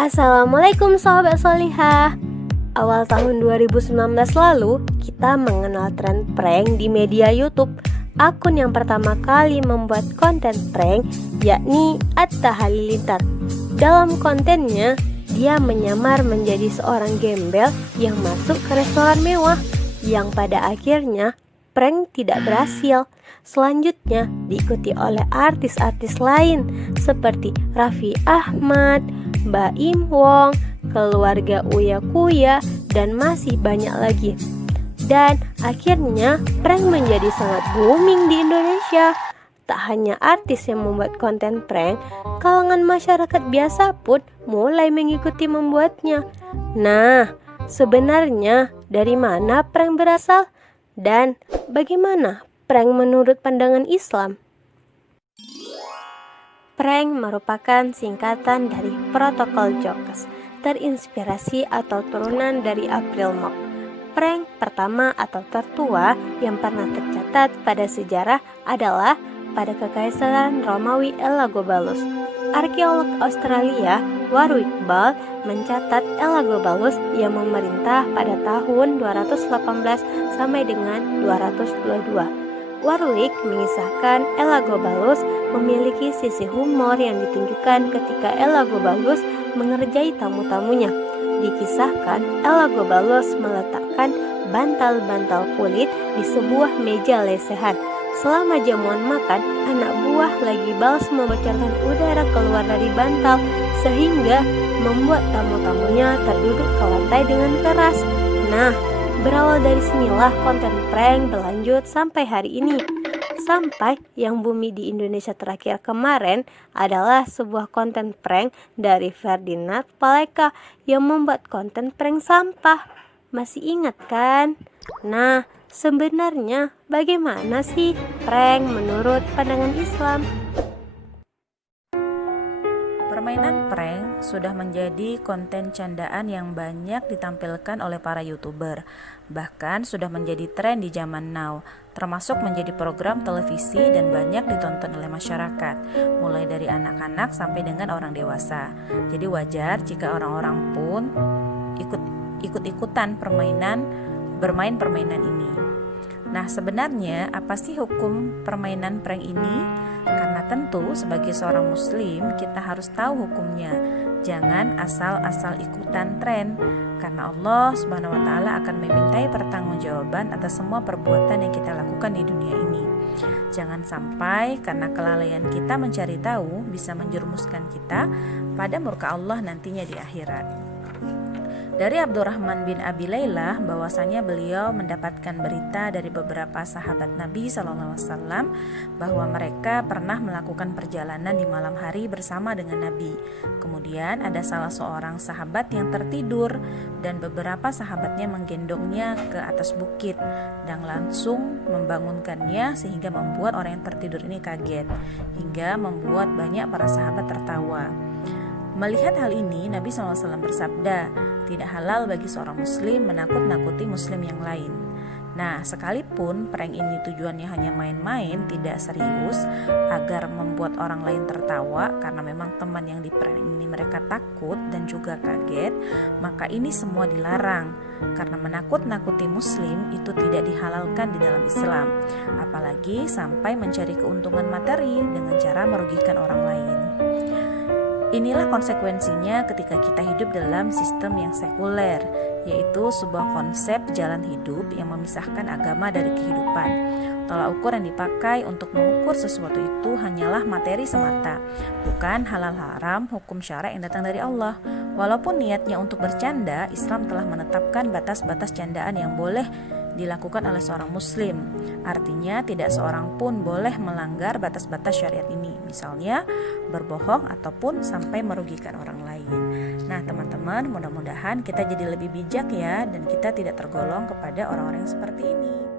Assalamualaikum sahabat solihah. Awal tahun 2019 lalu, kita mengenal tren prank di media YouTube. Akun yang pertama kali membuat konten prank yakni Atta Halilintar. Dalam kontennya, dia menyamar menjadi seorang gembel yang masuk ke restoran mewah, yang pada akhirnya prank tidak berhasil. Selanjutnya diikuti oleh artis-artis lain seperti Raffi Ahmad, Mbak Im Wong, keluarga Uya Kuya, dan masih banyak lagi. Dan akhirnya prank menjadi sangat booming di Indonesia. Tak hanya artis yang membuat konten prank, kalangan masyarakat biasa pun mulai mengikuti membuatnya. Nah, sebenarnya dari mana prank berasal? Dan bagaimana prank menurut pandangan Islam? Prank merupakan singkatan dari protokol jokes, terinspirasi atau turunan dari April Mop. Prank pertama atau tertua yang pernah tercatat pada sejarah adalah pada Kekaisaran Romawi Elagabalus. Arkeolog Australia Warwick Ball mencatat Elagabalus yang memerintah pada tahun 218 sampai dengan 222. Warwick mengisahkan Elagabalus memiliki sisi humor yang ditunjukkan ketika Elagabalus mengerjai tamu-tamunya. Dikisahkan Elagabalus meletakkan bantal-bantal kulit di sebuah meja lesehan. Selama jamuan makan, anak buah lagi balas membocorkan udara keluar dari bantal sehingga membuat tamu-tamunya terduduk ke lantai dengan keras. Nah, berawal dari sinilah konten prank berlanjut sampai hari ini. Sampai yang booming di Indonesia terakhir kemarin adalah sebuah konten prank dari Ferdinand Paleka yang membuat konten prank sampah. Masih ingat kan? Nah, sebenarnya bagaimana sih prank menurut pandangan Islam? Permainan prank sudah menjadi konten candaan yang banyak ditampilkan oleh para YouTuber. Bahkan sudah menjadi tren di zaman now, termasuk menjadi program televisi dan banyak ditonton oleh masyarakat, mulai dari anak-anak sampai dengan orang dewasa. Jadi wajar jika orang-orang pun ikut-ikutan bermain permainan ini. Nah, sebenarnya apa sih hukum permainan prank ini? Karena tentu sebagai seorang muslim kita harus tahu hukumnya. Jangan asal-asal ikutan tren, karena Allah Subhanahu wa taala akan memintai pertanggungjawaban atas semua perbuatan yang kita lakukan di dunia ini. Jangan sampai karena kelalaian kita mencari tahu bisa menjerumuskan kita pada murka Allah nantinya di akhirat. Dari Abdurrahman bin Abi Laylah bahwasanya beliau mendapatkan berita dari beberapa sahabat Nabi SAW bahwa mereka pernah melakukan perjalanan di malam hari bersama dengan Nabi. Kemudian ada salah seorang sahabat yang tertidur dan beberapa sahabatnya menggendongnya ke atas bukit dan langsung membangunkannya sehingga membuat orang yang tertidur ini kaget hingga membuat banyak para sahabat tertawa. Melihat hal ini, Nabi SAW bersabda, tidak halal bagi seorang muslim menakut-nakuti muslim yang lain. Nah, sekalipun prank ini tujuannya hanya main-main, tidak serius, agar membuat orang lain tertawa karena memang teman yang di prank ini mereka takut dan juga kaget, maka ini semua dilarang. Karena menakut-nakuti muslim itu tidak dihalalkan di dalam Islam, apalagi sampai mencari keuntungan materi dengan cara merugikan orang lain. Inilah konsekuensinya ketika kita hidup dalam sistem yang sekuler, yaitu sebuah konsep jalan hidup yang memisahkan agama dari kehidupan. Tolak ukur yang dipakai untuk mengukur sesuatu itu hanyalah materi semata, bukan halal haram hukum syara yang datang dari Allah. Walaupun niatnya untuk bercanda, Islam telah menetapkan batas-batas candaan yang boleh dilakukan oleh seorang muslim. Artinya tidak seorang pun boleh melanggar batas-batas syariat ini, misalnya berbohong ataupun sampai merugikan orang lain. Nah teman-teman, mudah-mudahan kita jadi lebih bijak ya, dan kita tidak tergolong kepada orang-orang yang seperti ini.